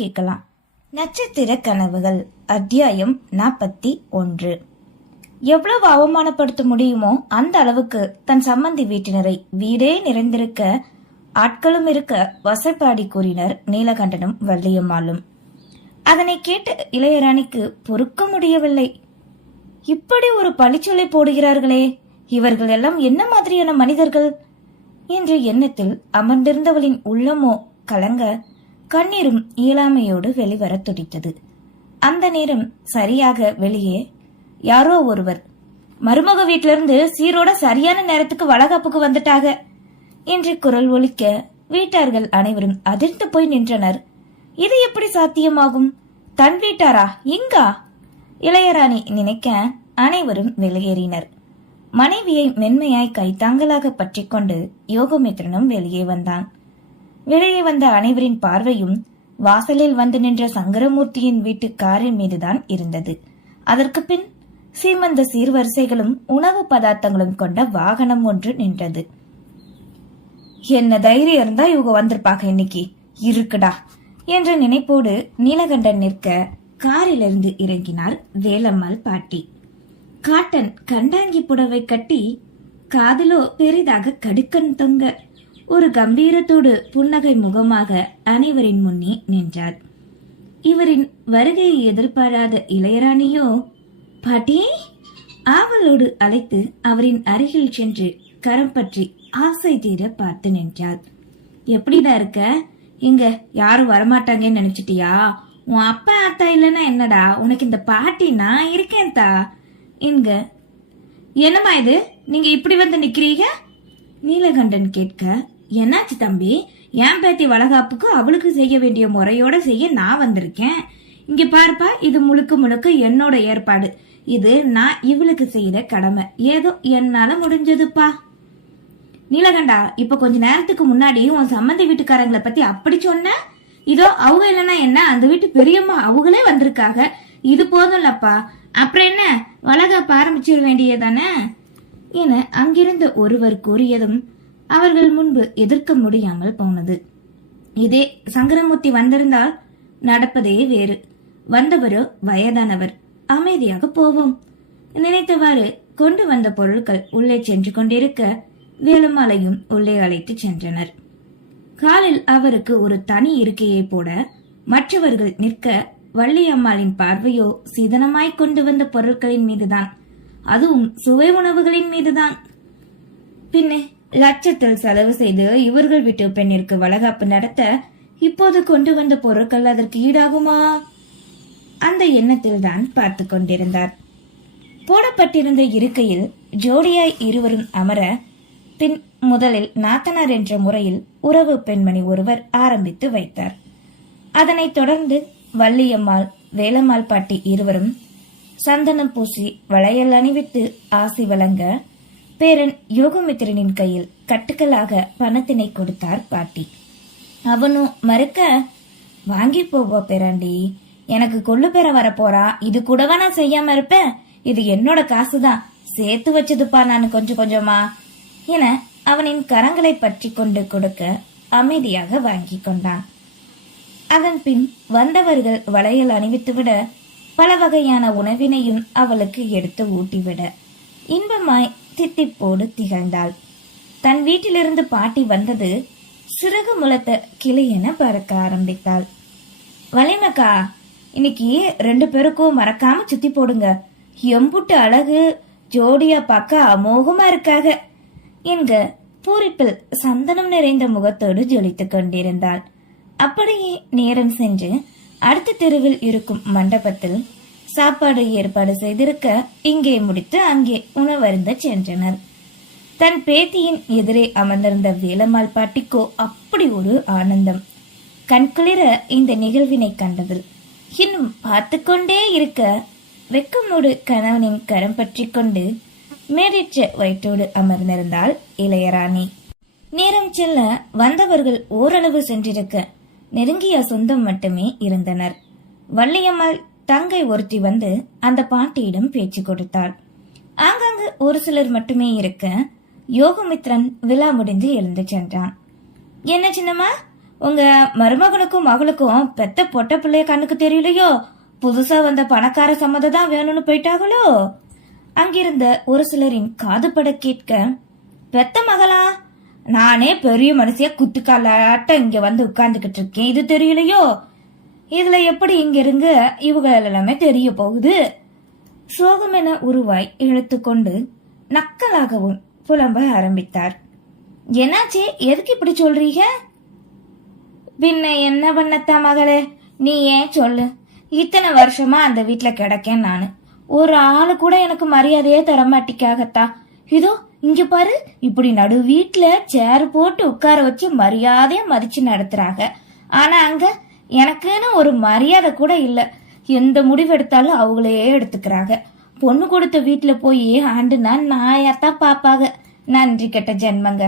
கேட்கலாம். நட்சத்திர கனவுகள் அத்தியாயம் 41. எவ்வளவு அவமானப்படுத்த முடியுமோ அந்த அளவுக்கு தன் சம்பந்தி வீட்டினரை வீடே நிறைந்திருக்க ஆட்களும் இருக்க வசைப்பாடி கூறினர் நீலகண்டனும் வள்ளியம்மாளும். அதனை கேட்டு இளையராணிக்கு பொறுக்க முடியவில்லை. இப்படி ஒரு பழிச்சொல்லை போடுகிறார்களே, இவர்கள் எல்லாம் என்ன மாதிரியான மனிதர்கள் என்ற எண்ணத்தில் அமர்ந்திருந்தவளின் உள்ளமோ கலங்க கண்ணீரும் இயலாமையோடு வெளிவர துடித்தது. அந்த நேரம் சரியாக வெளியே யாரோ ஒருவர், மருமக வீட்டிலிருந்து சீரோட சரியான நேரத்துக்கு வளகாப்புக்கு வந்துட்டாக என்று குரல் ஒலிக்க வீட்டார்கள் அனைவரும் அதிர்ந்து போய் நின்றனர். இது எப்படி சாத்தியமாகும்? தன் வீட்டாரா இங்கா? இளையராணி நினைக்க அனைவரும் வெளியேறினர். மனைவியை மென்மையாய் கைத்தாங்கலாக பற்றி கொண்டு யோகமித்ரனும் வெளியே வந்தான். வெளியே வந்த அனைவரின் பார்வையும் வாசலில் வந்து நின்ற சங்கரமூர்த்தியின் வீட்டு காரின் மீதுதான் இருந்தது. அதற்கு பின் சீமந்த சீர்வரிசைகளும் உணவு பதார்த்தங்களும் கொண்ட வாகனம் ஒன்று நின்றது. என்ன தைரியம் இருந்தா இவங்க வந்திருப்பாங்க இன்னைக்கு, இருக்குடா என்ற நினைப்போடு நீலகண்டன் நிற்க காரிலிருந்து இறங்கினார் வேலம்மாள் பாட்டி. காட்டன் கண்டாங்கி புடவை கட்டி, காதிலோ பெரிதாக கடுக்கன் தொங்க, ஒரு கம்பீரத்தோடு புன்னகை முகமாக அனைவரின் முன்னே நின்றார். இவரின் வருகையை எதிர்பாராத இளையராணியோ, பாட்டி ஆவலோடு அழைத்து அவரின் அருகில் சென்று கரம் பற்றி ஆசை தீர பார்த்து நின்றார். எப்படிதான் இருக்க? இங்க யாரும் வரமாட்டாங்கன்னு நினைச்சிட்டியா? உன் அப்பா ஆத்தா இல்லன்னா என்னடா, உனக்கு இந்த பாட்டி நான் இருக்கேன் தா இங்க. என்னம்மா இது, நீங்க இப்படி வந்து நிக்கிறீங்க? நீலகண்டன் கேட்க, என்னாச்சு தம்பி? என் பேத்தி வளகாப்புக்கு அவளுக்கு செய்ய வேண்டிய முறையோட செய்ய நான் வந்திருக்கேன். இங்க பாருப்பா, இது முழுக்க முழுக்க என்னோட ஏற்பாடு. இது நான் இவளுக்கு செய்த கடமை. ஏதோ என்னால முடிஞ்சதுப்பா. நீலகண்டா, இப்ப கொஞ்ச நேரத்துக்கு முன்னாடி உன் சம்மந்தி வீட்டுக்காரங்களை பத்தி அப்படி சொன்ன. இதோ அவங்க இல்லைன்னா என்ன, அந்த வீட்டு பெரியம்மா அவங்களே வந்திருக்காங்க. இது போதும்லப்பா, அப்புறம் என்ன, வளகாப்பு ஆரம்பிச்சிட வேண்டியதானே என அங்கிருந்த ஒருவர் கூறியதும் அவர்கள் முன்பு எதிர்க்க முடியாமல் போனது. இதே சங்கரமூர்த்தி வந்திருந்தால் நடப்பதே வேறு. வந்தவரோ வயதானவர். அமைதியாக போவோம் நினைத்தவாறு கொண்டு வந்த பொருட்கள் உள்ளே சென்று கொண்டிருக்க வேலுமாலையும் உள்ளே அழைத்து சென்றனர். காலில் அவருக்கு ஒரு தனி இருக்கையை போட மற்றவர்கள் நிற்க வள்ளியம்மாளின் பார்வையோ சீதனமாய் கொண்டு வந்த பொருட்களின் மீதுதான், அதுவும் சுவை உணவுகளின் மீதுதான். பின்னே லட்சத்தில் செலவு செய்து இவர்கள் வீட்டு பெண்ணிற்கு வளகாப்பு நடத்த இப்போது கொண்டு வந்த பொருட்கள் அதற்கு ஈடாகுமா? அந்த எண்ணத்தில் தான் பார்த்து கொண்டிருந்தார். போடப்பட்டிருந்த இருக்கையில் ஜோடியாய் இருவரும் அமர, பின் முதலில் நாத்தனார் என்ற முறையில் உறவு பெண்மணி ஒருவர் ஆரம்பித்து வைத்தார். அதனைத் தொடர்ந்து வள்ளியம்மாள் வேலம்மாள் பாட்டி இருவரும் சந்தனம் பூசி வளையல் அணிவித்து ஆசி வழங்க, பேரன் யோகமித்திரனின் கையில் கட்டுக்களாக பணத்தினை கொடுத்தார் பாட்டி. அவனும் மறுக்க, வாங்கி போவா பேராண்டி, எனக்கு கொள்ளு பேர வர போறா, இது கூடவா நான் செய்யாம இருப்பேன்? இது என்னோட காசுதான், சேர்த்து வச்சதுப்பா நான் கொஞ்சம் கொஞ்சமா என அவனின் கரங்களை பற்றி கொண்டு கொடுக்க அமைதியாக வாங்கி கொண்டான். அதன் பின் வந்தவர்கள் வளையல் அணிவித்துவிட பல வகையான உணவினையும் அவளுக்கு எடுத்து ஊட்டிவிட இன்பமாய் தித்திப்போடு திகழ்ந்தாள். தன் வீட்டிலிருந்து பாட்டி வந்தது சிறகு முளைத்த கிளி என பறக்க ஆரம்பித்தாள். வளைமக்கா, இன்னைக்கு 2 பேருக்கும் மறக்காம சுத்தி போடுங்க. எம்புட்டு அழகு, ஜோடியா பார்க்க அமோகமா இருக்காக என்க பூரிப்பில் சந்தனம் நிறைந்த முகத்தோடு ஜொலித்துக் கொண்டிருந்தாள். அப்படியே நேரம் சென்று அடுத்த தெருவில் இருக்கும் மண்டபத்தில் சாப்பாடு ஏற்பாடு செய்திருக்க இங்கே முடித்து அங்கே உணவருந்த சென்றனர். தன் பேத்தியின் எதிரே அமர்ந்திருந்த வேலம்மாள் பாட்டிக்கோ அப்படி ஒரு ஆனந்தம். கண்குளிர இந்த நிகழ்வினை கண்டதில் இன்னும் பார்த்து கொண்டே இருக்க வெக்கமோடு கணவனின் கரம் பற்றி கொண்டு மேடிற்ற வயிற்றோடு அமர்ந்திருந்தாள் இளையராணி. நேரம் செல்ல வந்தவர்கள் ஓரளவு சென்றிருக்க நெருங்கிய சொந்தம் மட்டுமே இருந்தனர். வள்ளியம்மாள் தங்கை ஒருத்தி வந்து அந்த பாட்டியிடம் பேச்சு கொடுத்தாள். ஆங்காங்கு ஒரு சிலர் மட்டுமே இருக்க யோகமித்ரன் விழா முடிந்து எழுந்து சென்றான். என்ன சின்னம்மா, உங்க மருமகனுக்கும் மகளுக்கும் பெத்த பொட்ட பிள்ளைய கண்ணுக்கு தெரியலையோ? புதுசா வந்த பணக்கார சம்மதம் தான் வேணும்னு போயிட்டாங்களோ? அங்கிருந்த ஒரு சிலரின் காதுபட கேட்க, பெத்த மகளா? நானே பெரிய மனுஷிய குத்துக்காலாட்ட இங்க வந்து உட்கார்ந்துகிட்டு இருக்கேன், இது தெரியலையோ? இதுல எப்படி இங்க இருங்க இவங்க எல்லாமே தெரிய போகுது? சோகமென உருவாய் இழுத்துக்கொண்டு நக்கலாகவும் புலம்ப ஆரம்பித்தார். என்னாச்சே, எதுக்கு இப்படி சொல்றீங்க? பின்ன என்ன பண்ணத்தா மகளே, நீ ஏன் சொல்லு. இத்தனை வருஷமா அந்த வீட்டுல கிடக்கேன் நானு. ஒரு ஆளு கூட எனக்கு மரியாதையே தரமாட்டிக்காகத்தா. இதோ இங்க பாரு, இப்படி நடு வீட்டுல சேர் போட்டு உட்கார வச்சு மரியாதையா மதிச்சு நடத்துறாங்க. ஆனா அங்க எனக்குன்னு ஒரு மரியாதை கூட இல்ல. எந்த முடிவெடுத்தாலும் அவங்களே எடுத்துக்கிறாங்க. பொண்ணு கொடுத்த வீட்டுல போய் ஆண்டுனா நாயாத்தான் பாப்பாங்க. நன்றி கெட்ட ஜென்மங்க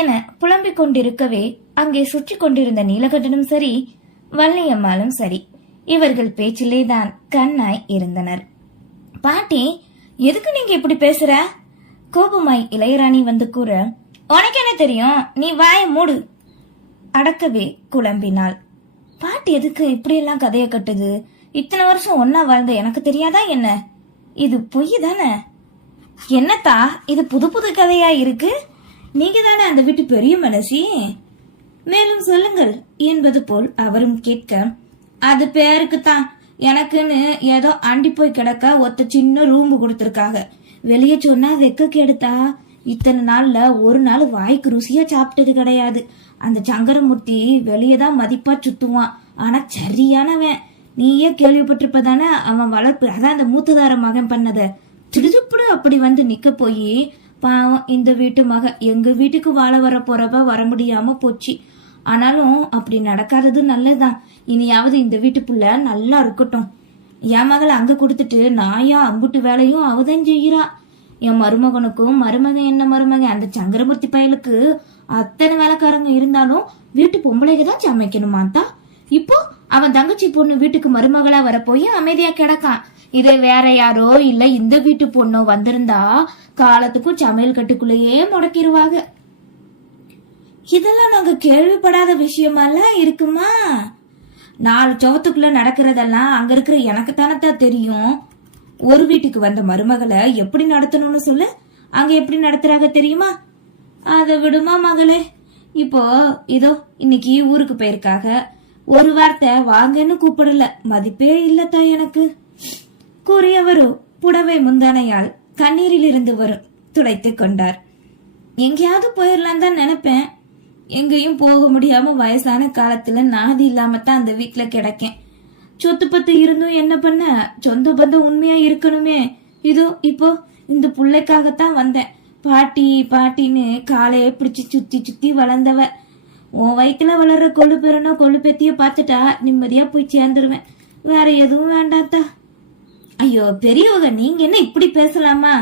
என புலம்பிக் கொண்டிருக்கவே அங்கே சுற்றி கொண்டிருந்த நீலகண்டனும் சரி, வள்ளியம்மாளும் சரி, இவர்கள் பேச்சிலே தான் கண்ணாய் இருந்தனர். பாட்டி, எதுக்கு நீங்க இப்படி பேசுற? கோபமாய் இளையராணி வந்து கூற, உனக்கு என்ன தெரியும், நீ வாய மூடு. அடக்கவே குழம்பினாள். பாட்டி எதுக்கு இப்படி எல்லாம் கதைய கட்டுது? இத்தனை வருஷம் ஒன்னா வாழ்ந்த எனக்கு தெரியாதா என்ன? இது பொய் தானே? என்னத்தா இது புது புது கதையா இருக்கு? நீங்க தானே அந்த வீட்டு பெரிய மனசி, மேலும் சொல்லுங்கள் என்பது போல் அவரும் கேட்க, அது பேருக்குத்தான். எனக்குன்னு ஏதோ அண்டி போய் கிடக்க ஒத்த சின்ன ரூம் கொடுத்திருக்காங்க. வெளியே சொன்னா வெக்க கெடுத்தா. இத்தனை நாள்ல ஒரு நாள் வாய்க்கு ருசியா சாப்பிட்டது கிடையாது. அந்த சங்கரமூர்த்தி வெளியேதான் மதிப்பா சுத்துவான். ஆனா சரியானவன். நீயே கேள்விப்பட்டிருப்பதானே அவன் வளர்ப்பு. அதான் அந்த மூத்ததார மகன் பண்ணத திடுதுப்புடு அப்படி வந்து நிக்க போய் பாவம் இந்த வீட்டு மக எங்க வீட்டுக்கு வாழ வர போறவ வர முடியாம போச்சு. ஆனாலும் அப்படி நடக்காதது நல்லதுதான். இனியாவது இந்த வீட்டு புள்ள நல்லா இருக்கட்டும். என் மகளை அங்க கொடுத்துட்டு நாயா அம்புட்டு வேலையும் அவதான் செய்யறா. என் மருமகனுக்கும் மருமகன் என்ன மருமகன் அந்த சங்கரமூர்த்தி பயலுக்கு அத்தனை வேலைக்காரங்க இருந்தாலும் வீட்டு பொம்பளைக்கு தான் சமைக்கணுமாத்தா. இப்போ அவன் தங்கச்சி பொண்ணு வீட்டுக்கு மருமகளா வரப்போய் அமைதியா கிடக்கான். இது வேற யாரோ இல்ல இந்த வீட்டு பொண்ணோ வந்திருந்தா காலத்துக்கும் சமையல் கட்டுக்குள்ளேயே முடக்கிடுவாங்க. இதெல்லாம் நாங்க கேள்விப்படாத விஷயமெல்லாம் இருக்குமா? 4 சவத்துக்குள்ள நடக்கிறதெல்லாம் அங்க இருக்கிற எனக்கு தானத்தான் தெரியும். ஒரு வீட்டுக்கு வந்த மருமகளை எப்படி நடத்தணும்னு சொல்லு. அங்க எப்படி நடத்துறாங்க தெரியுமா? அத விடுமா மகளே. இப்போ இதோ இன்னைக்கு ஊருக்கு போயிருக்காக. ஒரு வார்த்தை வாங்கன்னு கூப்பிடல. மதிப்பே இல்லத்தா எனக்கு கூறியவரோ புடவை முந்தானையால் கண்ணீரில் இருந்து வரும் துடைத்து கொண்டார். எங்கேயாவது போயிடலாம் தான் நினைப்பேன். எங்கேயும் போக முடியாம வயசான காலத்துல நாதி இல்லாமத்தான் அந்த வீட்டுல கிடக்கேன். சொத்து பத்து இருந்தும் என்ன பண்ண? சொந்த பந்தம் உண்மையா இருக்கணுமே. இதோ இப்போ இந்த பிள்ளைக்காகத்தான் வந்தேன். பாட்டி பாட்டின்னு காலையே பிடிச்சு சுத்தி சுத்தி வளர்ந்தவ. உன் வயிற்றுல வளர்ற கொள்ளு பேரனோ கொள்ளு பேத்திய பார்த்துட்டா நிம்மதியா போய் சேர்ந்துருவேன். வேற எதுவும் வேண்டாத்தா. ஐயோ பெரியவங்க, நீங்க என்ன இப்படி பேசலாமா?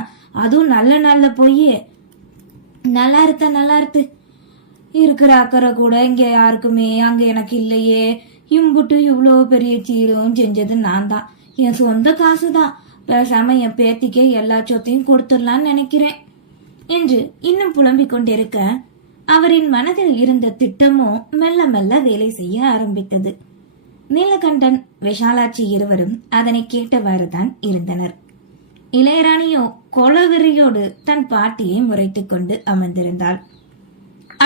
அதுவும் நல்ல நாள்ல போய் நல்லா இருத்த நல்லா இருக்கு. இருக்கிற அக்கறை கூட இங்க யாருக்குமே அங்க எனக்கு இல்லையே. இம்புட்டு இவ்வளோ பெரிய சீரும் செஞ்சது நான் தான். என் சொந்த காசுதான். பேசாம என் பேத்திக்கே எல்லா சொத்தையும் கொடுத்துடலான்னு நினைக்கிறேன் என்று இன்னும் புலம்பிக் கொண்டிருக்க அவரின் மனதில் இருந்த திட்டமோ மெல்ல மெல்ல வேலை செய்ய ஆரம்பித்தது. நீலகண்டன் விஷாலாட்சி இருவரும் அதனை கேட்டவாறுதான் இருந்தனர். இளையராணியோ கொலவெறியோடு தன் பாட்டியை முறைத்துக் கொண்டு அமர்ந்திருந்தாள்.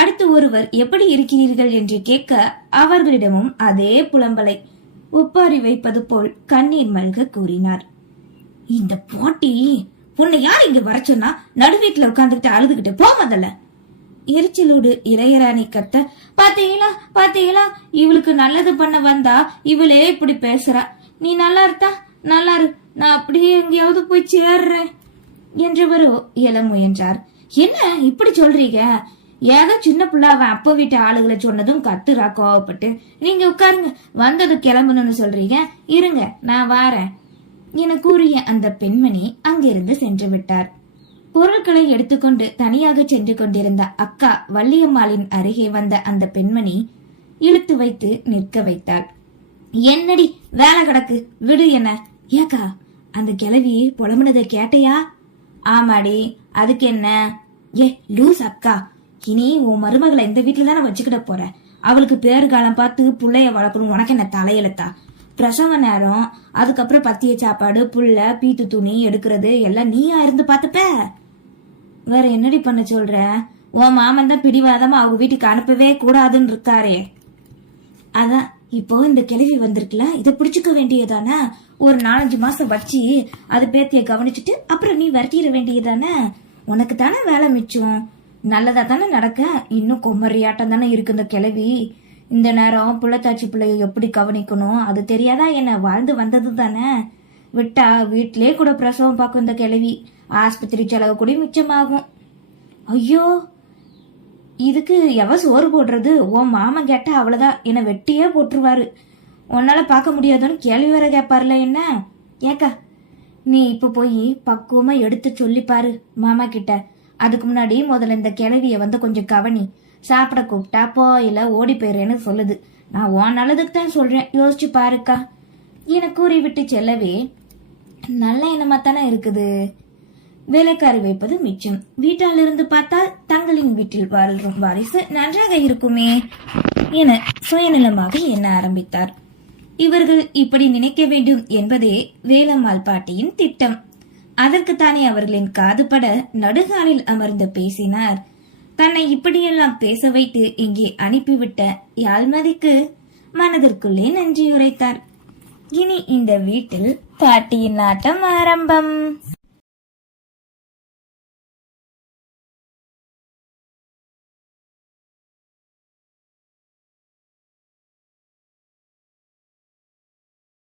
அடுத்து ஒருவர் எப்படி இருக்கிறீர்கள் என்று கேட்க அவர்களிடமும் அதே புலம்பலை ஒப்பாரி வைப்பது போல் கண்ணீர் மல்க கூறினார். இந்த பாட்டி பொண்ணை யார் இங்க வர சொன்னா? நடு வீட்டுல உட்கார்ந்துகிட்டு அழுதுகிட்டு போ முதல்ல. எரிச்சலோடு இளையராணி கத்த, பாத்தீங்களா பாத்தீங்களா, இவளுக்கு நல்லது பண்ண வந்தா இவளே இப்படி பேசுறா. நீ நல்லா இருத்தா நல்லா இரு, நான் அப்படியே எங்கேயாவது போய் சேர்றேன் என்றவரோ எழ முயன்றார். என்ன இப்படி சொல்றீங்க? ஏதோ சின்ன பிள்ளை அவன் அப்ப வீட்டு ஆளுகளை சொன்னதும் கத்துரா கோவப்பட்டு. நீங்க உட்காருங்க, வந்தது கிளம்பணும்னு சொல்றீங்க, இருங்க நான் வாரேன் என கூறிய அந்த பெண்மணி அங்கிருந்து சென்று விட்டார். பொருட்களை எடுத்துக்கொண்டு தனியாக சென்று கொண்டிருந்த அக்கா வள்ளியம்மாளின் அருகே வந்த அந்த பெண்மணி இழுத்து வைத்து நிற்க வைத்தாள். என்னடி வேலை கிடக்கு, விடு என்ன. ஏக்கா, அந்த கிழவி புலம்புனதை கேட்டையா? ஆமாடி, அதுக்கு என்ன? ஏ லூஸ் அக்கா, இனி உன் மருமகளை இந்த வீட்டுல தானே வச்சுக்கிட போற. அவளுக்கு பேரு காலம் பார்த்து புள்ளைய வளர்க்கணும். உனக்கு என்ன தலையெழுத்தா? பிரசவ நேரம், அதுக்கப்புறம் பத்திய சாப்பாடு, புள்ள, பீத்து துணி எடுக்கிறது எல்லாம் நீயா இருந்து பாத்துப்ப. வேற என்னடி பண்ண சொல்ற? உன் மாமன் தான் பிடிவாதமா அவங்க வீட்டுக்கு அனுப்பவே கூடாதுன்னு இருக்காரே. அதான் இப்போ இந்த கிழவி வந்திருக்குல, இதை பிடிச்சுக்க வேண்டியதானே. ஒரு 4-5 மாசம் வச்சு அது பேத்திய கவனிச்சுட்டு அப்புறம் நீ விரட்டிட வேண்டியதானே. உனக்கு தானே வேலை மிச்சம். நல்லதா தானே நடக்க. இன்னும் கொம்மறியாட்டம் தானே இருக்கு இந்த கிழவி. இந்த நேரம் புள்ளத்தாச்சி பிள்ளைய எப்படி கவனிக்கணும் அது தெரியாதா என்ன? வாழ்ந்து வந்தது தானே. விட்டா வீட்டிலே கூட பிரசவம் பார்க்கும் இந்த கிழவி. ஆஸ்பத்திரி செலவு கூட மிச்சமாகும். ஐயோ, இதுக்கு எவ சோறு போடுறது? உன் மாமன் கேட்டா அவ்வளவுதான், என்ன வெட்டியே போட்டுருவாரு. உன்னால பார்க்க முடியாதுன்னு கேள்வி வேற கேட்பாருல என்ன? ஏக்கா, நீ இப்ப போய் பக்குவமா எடுத்து சொல்லிப்பாரு மாமா கிட்ட. அதுக்கு முன்னாடி முதல்ல இந்த கிழவிய வந்து கொஞ்சம் கவனி. சாப்பிட கூப்பிட்டா போ இல்ல ஓடி போயிறேன்னு சொல்லுது. நான் உன் நல்லதுக்கு தான் சொல்றேன், யோசிச்சு பாருக்கா என கூறி விட்டு செல்லவே நல்ல எண்ணமா தானே இருக்குது. வேலைக்காரி வைப்பது மிச்சம். வீட்டால் இருந்து பார்த்தால் தங்களின் வீட்டில் வாழ்றும் வாரிசு நன்றாக இருக்குமே என சுயநலமாக எண்ண ஆரம்பித்தார். இவர்கள் இப்படி நினைக்க வேண்டும் என்பதே வேலம்மாள் பாட்டியின் திட்டம். அதற்குத்தானே அவர்களின் காதுபட நடுகாலில் அமர்ந்து பேசினார். தன்னை இப்படியெல்லாம் பேச வைத்து இங்கே அனுப்பிவிட்ட யாழ்மதிக்கு மனதிற்குள்ளே நன்றி உரைத்தார். இனி இந்த வீட்டில் பாட்டியின் ஆட்டம் ஆரம்பம்.